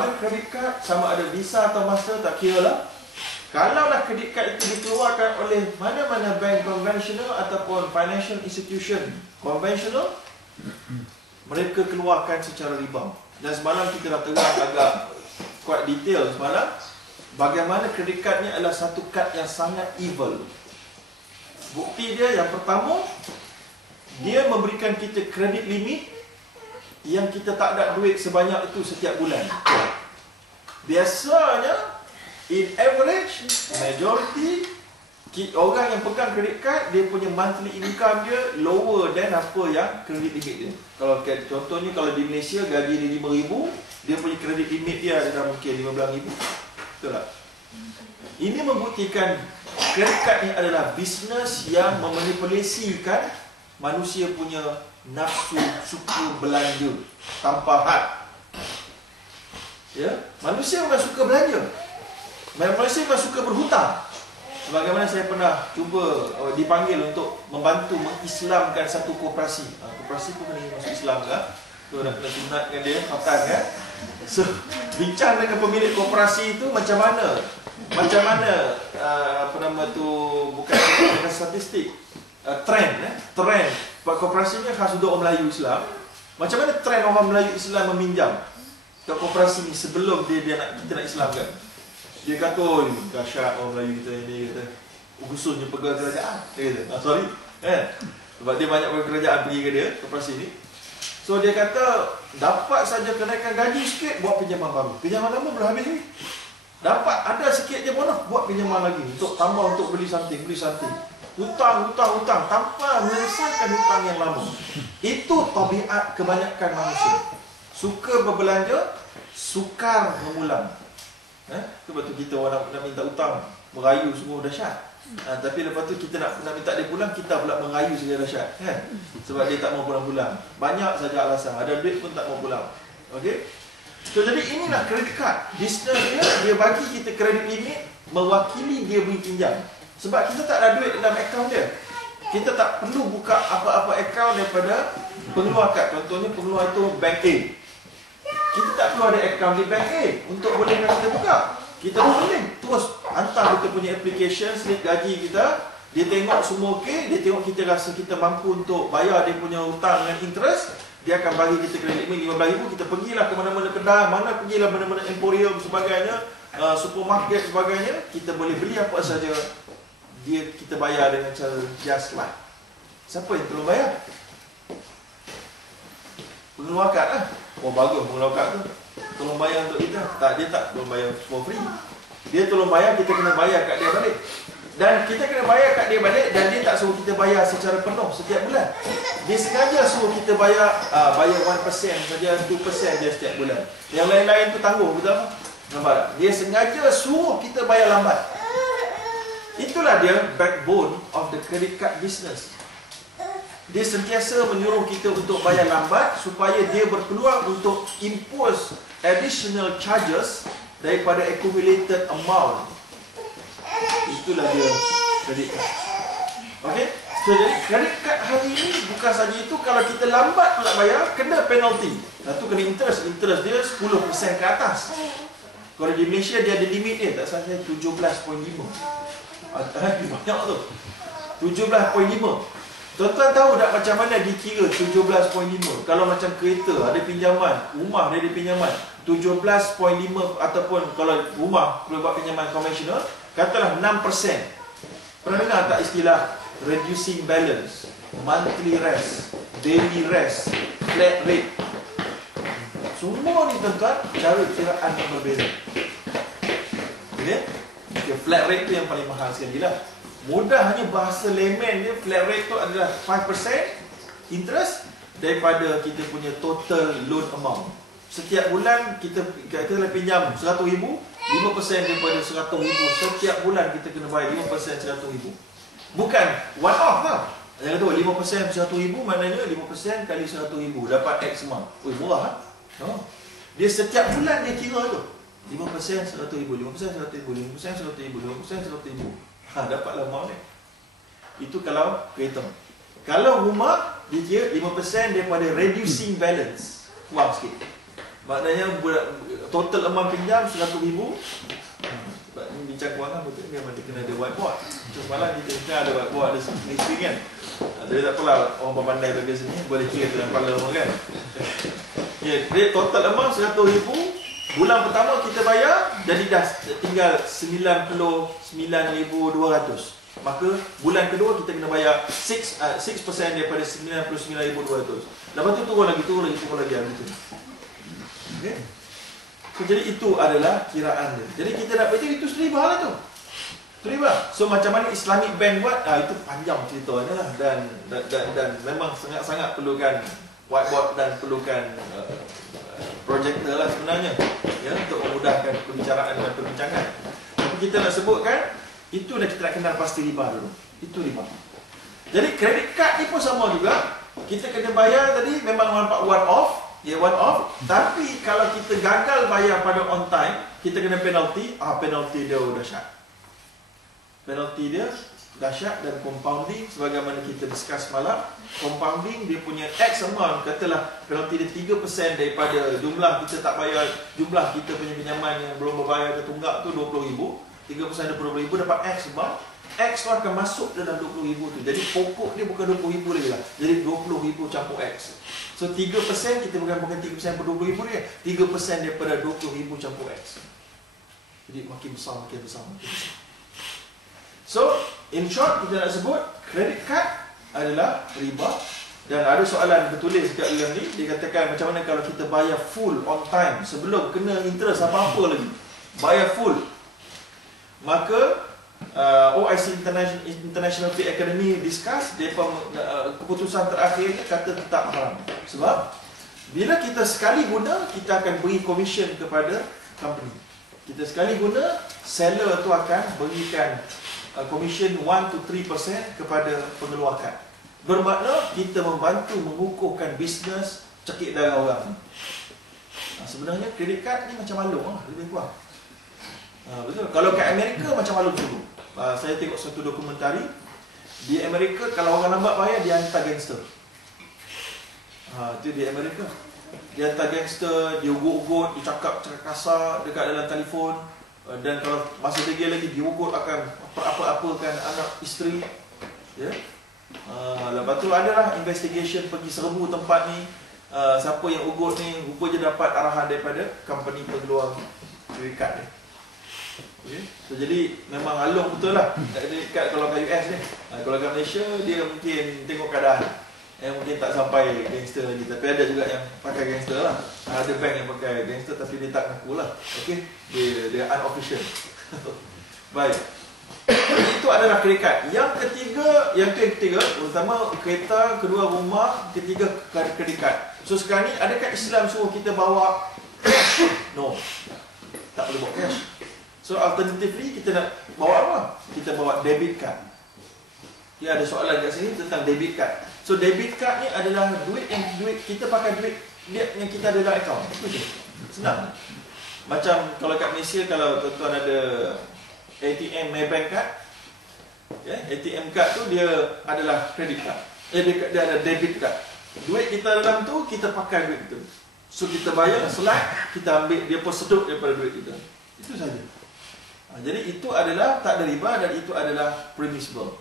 ada kredit card, sama ada Visa atau Master, tak kira lah. Kalaulah kredit card itu dikeluarkan oleh mana-mana bank konvensional ataupun financial institution konvensional, mereka keluarkan secara riba. Dan semalam kita dah terang agak quite detail semalam, bagaimana kredit card ni adalah satu kad yang sangat evil. Bukti dia yang pertama, dia memberikan kita kredit limit yang kita tak ada duit sebanyak itu setiap bulan. Biasanya, in average, majority orang yang pegang kredit card, dia punya monthly income dia lower than apa yang kredit limit dia. Kalau contohnya kalau di Malaysia gaji dia 5,000, dia punya kredit limit dia adalah mungkin 15,000. Betul tak? Ini membuktikan kredit card ni adalah bisnes yang memanipulasikan manusia punya nafsu suka belanja tanpa had. Ya, manusia memang suka belanja. Manusia memang suka berhutang. Sebagaimana saya pernah cuba dipanggil untuk membantu mengislamkan satu koperasi. Koperasi pun kena masuk Islam kan? So nak kena sunat dengan dia, khatan kan? So, bincang dengan pemilik koperasi itu macam mana? Apa nama tu, bukan statistik, trend koperasinya khas untuk orang Melayu Islam. Macam mana trend orang Melayu Islam meminjam ke koperasi ni sebelum kita nak Islamkan? Dia kata, oh dahsyat orang Melayu kita ni, kata ugusunnya pegawai kerajaan. Dia kata, sorry, sebab dia banyak pegawai kerajaan pergi ke dia, koperasi ni. So dia kata, dapat saja kenaikan gaji sikit, buat pinjaman baru. Pinjaman lama belum habis ni. Dapat ada sikit je bonus, buat pinjaman lagi untuk tambah, untuk beli something. Hutang tanpa menyelesaikan hutang yang lama. Itu tabiat kebanyakan manusia. Suka berbelanja, sukar mengulang. Sebab tu kita orang nak minta hutang, merayu semua dahsyat. Tapi lepas tu kita nak minta dia pulang, kita pula merayu segala dahsyat. Sebab dia tak mau pulang-pulang. Banyak saja alasan. Ada duit pun tak mau pulang. Okey? So, jadi inilah kredit card. Bisnes dia bagi kita kredit limit mewakili dia beri pinjam. Sebab kita tak ada duit dalam akaun dia. Kita tak perlu buka apa-apa akaun daripada pengeluar kad. Contohnya pengeluar itu bank A. Kita tak perlu ada akaun di bank A untuk boleh kita buka. Kita boleh terus hantar kita punya application, slip gaji kita. Dia tengok semua okey, dia tengok kita rasa kita mampu untuk bayar dia punya hutang dengan interest. Dia akan bagi kita kredit limit 15,000. Kita pergilah ke mana-mana kedai, pergilah mana-mana emporium sebagainya, supermarket sebagainya. Kita boleh beli apa saja. Kita bayar dengan cara just like. Siapa yang tolong bayar? Pengeluar kad lah. Oh bagus pengeluar kad tu. Tolong bayar untuk kita. Tak, dia tak tolong bayar for free. Dia tolong bayar, kita kena bayar kat dia balik. Dan kita kena bayar kat dia balik, dan dia tak suruh kita bayar secara penuh setiap bulan. Dia sengaja suruh kita bayar 1% saja, 2% dia setiap bulan. Yang lain-lain tu tanggung, betul apa? Nampak tak? Dia sengaja suruh kita bayar lambat. Itulah dia backbone of the credit card business. Dia sentiasa menyuruh kita untuk bayar lambat supaya dia berpeluang untuk impose additional charges daripada accumulated amount. Itulah dia credit card. Okey? So jadi credit card hari ini bukan saja itu, kalau kita lambat nak bayar kena penalty. Satu kena interest dia 10% ke atas. Kalau di Malaysia dia ada limit dia, tak salah saya 17.5. Banyak tu 17.5. Tuan-tuan tahu tak macam mana dikira 17.5? Kalau macam kereta ada pinjaman, rumah dia ada pinjaman 17.5, ataupun kalau rumah perlu buat pinjaman konvensional, katalah 6%. Pernah dengar tak istilah reducing balance, monthly rest, daily rest, flat rate? Semua ni tuan-tuan cara kiraan yang berbeza. Okay, flat rate tu yang paling mahal sekali lah. Mudahnya bahasa layman dia, flat rate tu adalah 5% interest daripada kita punya total loan amount. Setiap bulan kita pinjam 100,000, 5% daripada 100,000 setiap bulan kita kena bayar 5% 100,000. Bukan one off tau. Yang kata 5% 100,000 maknanya 5% kali 100,000 dapat X amount. Oi, murah ah. Dia setiap bulan dia kira tu. 5% 100,000, 5% 100,000, 5% 100,000, 5% 100,000. Dapatlah amount ni. Itu kalau kereta. Kalau rumah, dia kira 5% daripada reducing balance. Kurang sikit. Maknanya total amount pinjam 100,000. Sebab ni bincang kewangan betul ni memang dia kena ada whiteboard. Macam semalam kita kena ada whiteboard, ada screen kan. Jadi tak apalah, orang pandai bagi sini boleh kira dalam kepala orang kan. Ya, dia total amount 100,000. Bulan pertama kita bayar, jadi dah tinggal 99,200. Maka bulan kedua kita kena bayar 6% daripada 99,200. Lepas tu turun lagi gitu. Okay? So, jadi itu adalah kiraan dia. Jadi kita nak baca itu riba lah tu. Riba. So macam mana Islamic Bank buat? Itu panjang ceritanya lah, dan memang sangat-sangat perlukan whiteboard dan perlukan projector lah sebenarnya, ya, untuk memudahkan pembicaraan dan perbincangan. Tapi kita nak sebutkan itu dah kita nak kenal pasti riba dulu. Itu riba. Jadi kredit kad ni pun sama juga. Kita kena bayar tadi memang nampak one off. Ya, one off. Tapi kalau kita gagal bayar pada on time, kita kena penalty. Penalty dia dahsyat. Penalty dia dahsyat, dan compounding sebagaimana kita discuss malam. Compounding dia punya X amount, katalah penalty dia 3% daripada jumlah kita tak bayar, jumlah kita punya pinjaman yang belum berbayar ke tunggak tu 20,000. 3% daripada 20,000 dapat X amount. X tu akan masuk dalam 20,000 tu. Jadi pokok dia bukan 20,000 lagi lah. Jadi 20,000 campur X. So 3% kita bukan 3% per 20,000 dia. 3% daripada 20,000 campur X. Jadi makin besar, makin besar, makin besar. So, in short, kita nak sebut credit card adalah riba. Dan ada soalan bertulis dekat dalam ni. Dia katakan macam mana kalau kita bayar full on time sebelum kena interest apa-apa lagi. Bayar full. Maka OIC International Fee Academy discuss, dia keputusan terakhir kata tetap haram. Sebab bila kita sekali guna, kita akan beri commission kepada company. Kita sekali guna, seller tu akan berikan commission 1-3% kepada pengeluar kad. Bermakna kita membantu mengukuhkan bisnes cekik darah orang. Sebenarnya kredit kad ni macam malum lah, lebih kurang. Betul. Kalau kat Amerika macam malum dulu. Saya tengok satu dokumentari. Di Amerika kalau orang lambat bayar, dia hantar gangster. Itu di Amerika. Dia hantar gangster, dia ugut-ugut, dia cakap kasar dekat dalam telefon. Dan kalau masa degil lagi, dia ugut akan apa-apakan anak isteri. Ya. Lepas tu adalah investigation, pergi serbu tempat ni. Siapa yang ugut ni, rupanya dapat arahan daripada company pengeluar kredit kad ni. Okay. So, jadi memang alung betul lah dekat kalau kat US ni. Kalau kat Malaysia dia mungkin tengok keadaan, mungkin tak sampai gangster lagi. Tapi ada juga yang pakai gangster lah. Ada bank yang pakai gangster tapi dia tak ngaku lah. Okay. Dia unofficial. Baik. Itu adalah kredit kad. Yang ketiga, pertama kereta, kedua rumah, ketiga kredit kad. So sekarang ni adakah Islam suruh kita bawa cash? No. Tak boleh bawa cash. So alternatively kita nak bawa apa? Kita bawa debit card. Ya, ada soalan kat sini tentang debit card. So debit card ni adalah duit kita pakai duit dia yang kita ada dalam akaun. Senang. Macam kalau kat Malaysia, kalau tuan-tuan ada ATM Maybank card, ya, ATM card tu dia adalah credit card. Dia ada debit card. Duit kita dalam tu kita pakai duit itu. So kita bayar slide, kita ambil, dia pun sedut daripada duit kita. Itu saja. Jadi itu adalah tak ada riba dan itu adalah permissible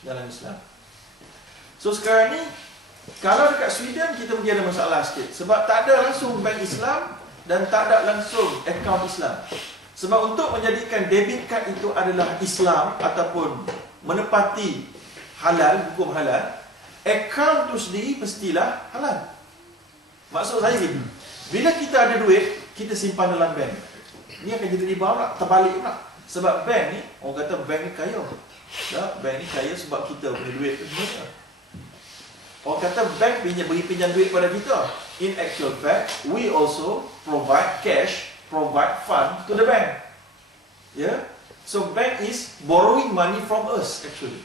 dalam Islam. So sekarang ni kalau dekat Sweden kita mungkin ada masalah sikit sebab tak ada langsung bank Islam dan tak ada langsung akaun Islam. Sebab untuk menjadikan debit card itu adalah Islam ataupun menepati halal, hukum halal, akaun tu sendiri mestilah halal. Maksud saya gini, bila kita ada duit, kita simpan dalam bank. Ini akan jadi riba pula, terbalik pula. Sebab bank ni, orang kata bank ni kaya. Tak, bank ni kaya sebab kita punya duit tu sebenarnya. Orang kata bank beri pinjam duit pada kita. In actual fact, we also provide cash, provide fund to the bank. Yeah? So bank is borrowing money from us actually.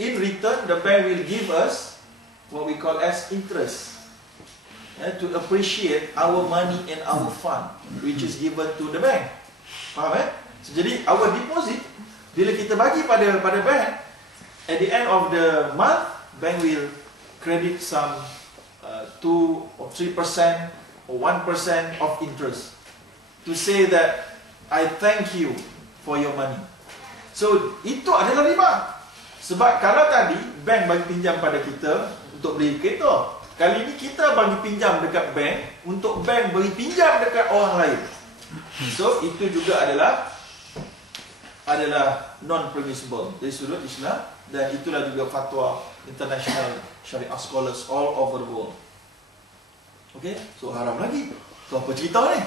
In return, the bank will give us what we call as interest. To appreciate our money and our fund which is given to the bank. Faham So, jadi our deposit bila kita bagi pada bank, at the end of the month, bank will credit some 2 or 3% 1% of interest to say that I thank you for your money. So itu adalah riba. Sebab kalau tadi bank bagi pinjam pada kita untuk beli kereta, kali ini kita bagi pinjam dekat bank untuk bank bagi pinjam dekat orang lain. So itu juga adalah non-permissible dari sudut Islam, dan itulah juga fatwa international syariah scholars all over the world. Okay, so haram lagi. So apa cerita ni?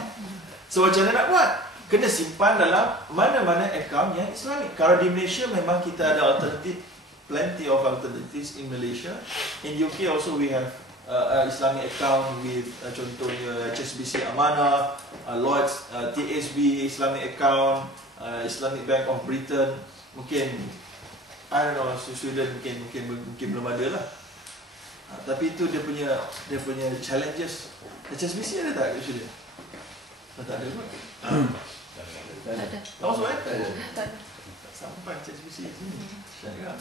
So macam mana nak buat? Kena simpan dalam mana-mana akaun yang Islamic. Kalau di Malaysia memang kita ada alternative, plenty of alternatives in Malaysia. In UK also we have Islamic account with contohnya HSBC Amanah, Lloyds, TSB Islamic account, Islamic Bank of Britain. Mungkin I don't know, Sweden mungkin belum ada lah. Tapi itu dia punya challenges. HSBC ada tak kat Sweden? Tak ada pun. Tak ada. Tak masuk Tak ada. Sampai HSBC sini. Syariah.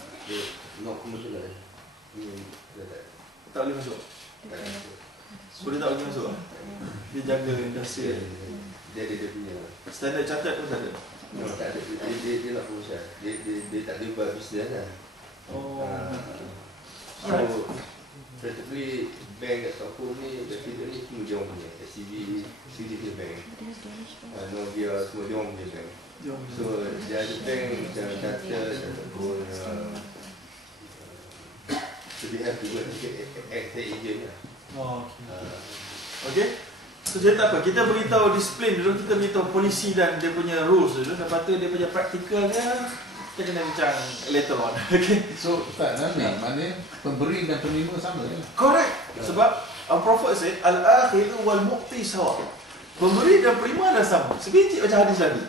Nak masuk lah. Tak boleh masuk. Boleh tak boleh masuk? Dia jaga industri. Dia ada dia punya. Standard Chartered pun tak ada. Tak ada. Dia nak fokus. Dia tak ada buat bisnes lah. So practically bank kat Singapura ni, David ni semua dia orang punya. SCB, dia bank. Novia, semua dia orang punya bank. So dia ada bank macam Chartered ataupun CBF juga estate agent lah. Okay. So jadi tak apa, kita beritahu disiplin dulu, kita beritahu polisi dan dia punya rules dulu. Lepas tu dia punya practicalnya kita kena bincang later on. Okay. So tak maknanya pemberi dan penerima sama je. Correct. Sebab Prophet said al-akhir wal mu'ti sawa. Pemberi dan penerima adalah sama. Sebiji macam hadis tadi.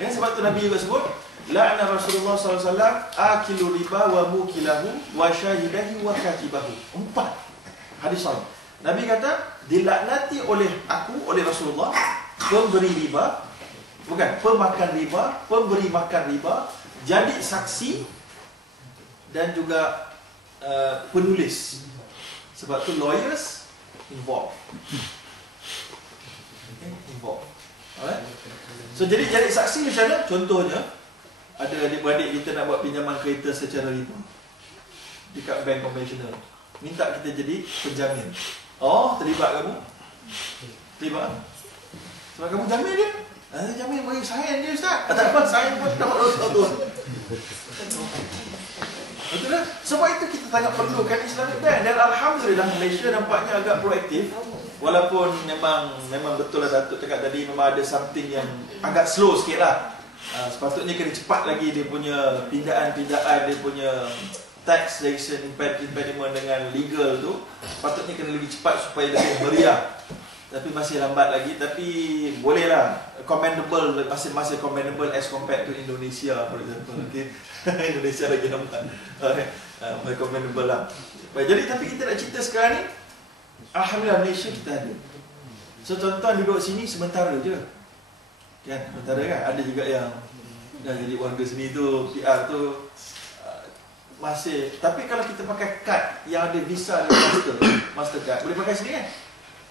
Ya, sebab tu Nabi juga sebut la'ana Rasulullah SAW akilu riba wa mukilahu wa syahidahi wa katibahu. 4 hadis sahih. Nabi kata dilaknati oleh aku, oleh Rasulullah, pemberi riba, bukan pemakan riba, pemberi makan riba, jadi saksi dan juga penulis. Sebab tu lawyers involved. Okay, involved. Alright. So jadi saksi macam mana? Contohnya ada adik-beradik kita nak buat pinjaman kereta secara riba dekat bank konvensional. Minta kita jadi penjamin. Oh, terlibat kamu? Terlibat? Sebab kamu jamin dia? Jamin bagi sign dia Ustaz. Tak apa, sign pun dapat dosa tu. Betul tak? Sebab itu kita sangat perlukan Islamic Bank. Dan Alhamdulillah Malaysia nampaknya agak proaktif. Walaupun memang betul lah Datuk cakap tadi, memang ada something yang agak slow sikit lah. Sepatutnya kena cepat lagi dia punya pindaan, dia punya tax legislation impediment dengan legal tu. Patutnya kena lebih cepat supaya lebih meriah. Tapi masih lambat lagi. Tapi boleh lah, commendable, masih commendable as compared to Indonesia for example. Okay. Indonesia lagi lambat. Commendable lah. Jadi tapi kita nak cerita sekarang ni, Alhamdulillah Malaysia kita ada. So tuan-tuan duduk sini sementara je kan, sementara kan. Ada juga yang dah jadi warga sini tu, PR tu masih. Tapi kalau kita pakai kad yang ada visa dan Mastercard, boleh pakai sini kan?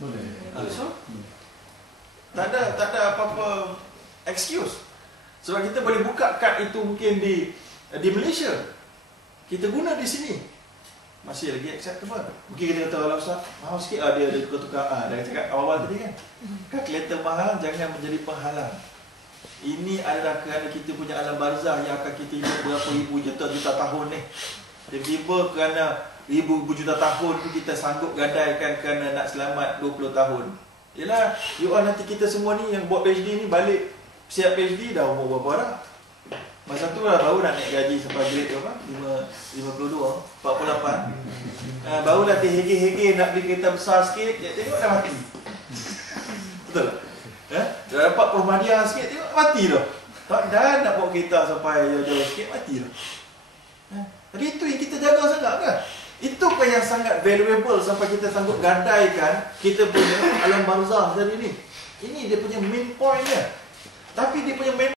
Boleh. So tak ada apa-apa excuse. Sebab kita boleh buka kad itu mungkin di Malaysia, kita guna di sini masih lagi acceptable. Mungkin kita kata kalau Ustaz mahal sikit, dia ada tukar-tukar. Dah cakap awal-awal tadi kan, kalkulator mahal jangan menjadi penghalang. Ini adalah kerana kita punya alam barzah yang akan kita hidup berapa ribu juta tahun ni. Tiba-tiba kerana ribu juta tahun tu kita sanggup gadaikan kerana nak selamat 20 tahun. Yalah, nanti kita semua ni yang buat PhD ni balik siap PhD dah umur berapa dah? Masa tu lah baru nak naik gaji sampai grade berapa? 52, 48. Baru dah terhege-hege nak beli kereta besar sikit, tengok dah mati. Betul tak? Dah dapat Muhammadiyah sikit, tengok mati dah. Tak dah nak bawa kereta sampai jauh-jauh sikit, mati dah. Tapi itu yang kita jaga sangat kan? Itu kan yang sangat valuable sampai kita sanggup gadaikan kita punya alam barzah tadi ni. Ini dia punya main point dia. Tapi dia punya main